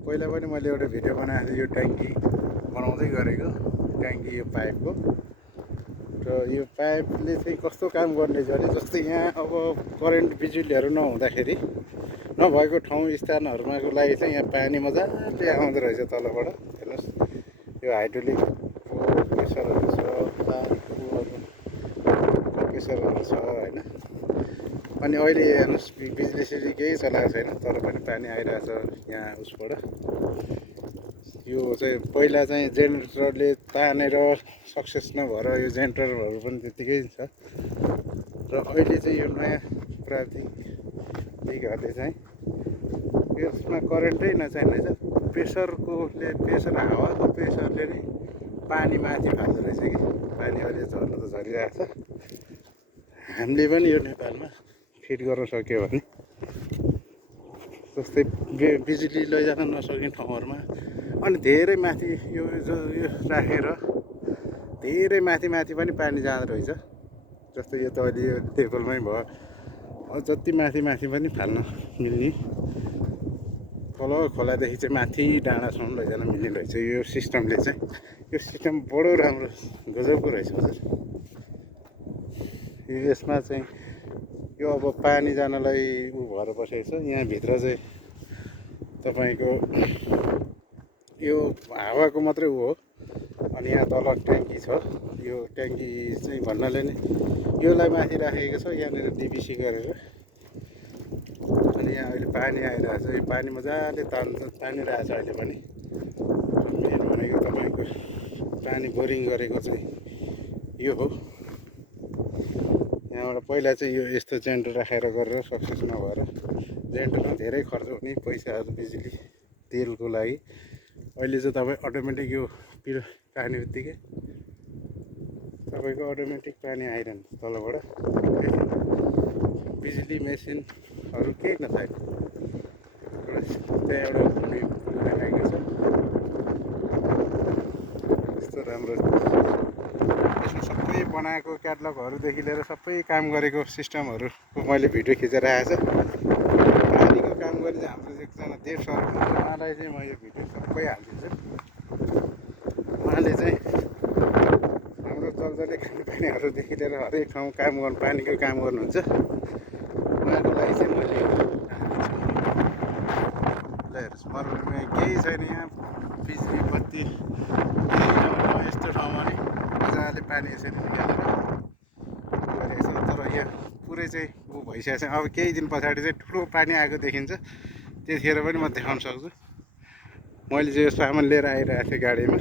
पहिला पनि मैले एउटा भिडियो बनाएको थिएँ यो ट्याङ्की बनाउँदै गरेको ट्याङ्की यो पाइपको र यो पाइपले चाहिँ कस्तो काम गर्ने भने जस्तै यहाँ अब करेन्ट बिजुलीहरू नहुँदाखेरि नभएको ठाउँ स्थानहरूमाको लागि चाहिँ यहाँ पानी मजाले आउँदो रहेछ तलबाट हेर्नुहोस् यो हाइड्रोलिक प्रेसरहरू छ प्रेसरहरू छ होइन अनि अहिले हेर्नुहोस् बिजुली सिजुली केही चलाएको छैन तर पनि पानी आइरहेछ यहाँ उसबाट यो चाहिँ पहिला चाहिँ जेनेरेटरले तानेर सक्सेस नभएर यो जेनेरेटरहरू पनि त्यत्तिकै छ र अहिले चाहिँ यो नयाँ प्राविधिकहरूले चाहिँ यसमा करेन्टै नचाहिने रहेछ प्रेसर हावाको प्रेसरले नै पानी माथि फाल्दो रहेछ कि पानी अहिले झर्न त झरिरहेको छ हामीले पनि यो नेपालमा फिट गर्न सक्यो भने जस्तै बिजुली लैजान नसक्ने ठाउँहरूमा अनि धेरै माथि यो राखेर धेरै माथि पनि पानी जाँदो रहेछ जस्तै यो त अहिले यो टेबलमै भयो जति माथि पनि फाल्न मिल्ने तल खोलादेखि चाहिँ माथि डाँडासम्म लैजान मिल्ने रहेछ यो सिस्टमले चाहिँ यो सिस्टम बडो राम्रो गजबको रहेछ हजुर यसमा चाहिँ यो अब पानी जानलाई उ भएर बसेको छ यहाँभित्र चाहिँ तपाईँको यो हावाको मात्रै उ हो अनि यहाँ तल ट्याङ्की छ यो ट्याङ्की चाहिँ भन्नाले नै योलाई माथि राखेको छ यहाँनिर डिबिसी गरेर अनि यहाँ अहिले पानी आइरहेछ यो पानी मजाले तानिरहेछ अहिले पनि मेन भनेको तपाईँको पानी बोरिङ गरेको चाहिँ यो हो यहाँबाट पहिला चाहिँ यो यस्तो जेनेरेटर राखेर गरेर सक्सेस नभएर जेनेरेटरमा धेरै खर्च हुने पैसाहरू बिजुली तेलको लागि अहिले चाहिँ तपाईँ अटोमेटिक यो पिरो काट्ने बित्तिकै तपाईँको अटोमेटिक पानी आइरहन्छ तलबाट बिजुली मेसिनहरू केही नचाहिने त्यहाँ एउटा घुम्ने बनाएको छ यस्तो राम्रो यसमा सबै बनाएको क्याटलगहरूदेखि लिएर सबै काम गरेको सिस्टमहरूको मैले भिडियो खिचेर आएछ पानीको काम गर्ने चाहिँ हाम्रो एकजना देव सर हुनुहुन्छ उहाँलाई चाहिँ म यो भिडियो सबै हालिदिन्छु उहाँले चाहिँ हाम्रो जलजले खानेपानीहरूदेखि लिएर हरेक ठाउँ काम गर्नु पानीको काम गर्नुहुन्छ उहाँको लागि चाहिँ मैले हेर्नुहोस् मरुभूमिमा केही छैन यहाँ बिजुली बत्ती यस्तो ठाउँमा नि मजाले पानी यसरी निकालेर गरेको छ तर यहाँ पुरै चाहिँ उ भइसकेको छ अब केही दिन पछाडि चाहिँ ठुलो पानी आएको देखिन्छ त्यतिखेर पनि म देखाउन सक्छु मैले चाहिँ यो सामान लिएर आइरहेको थिएँ गाडीमा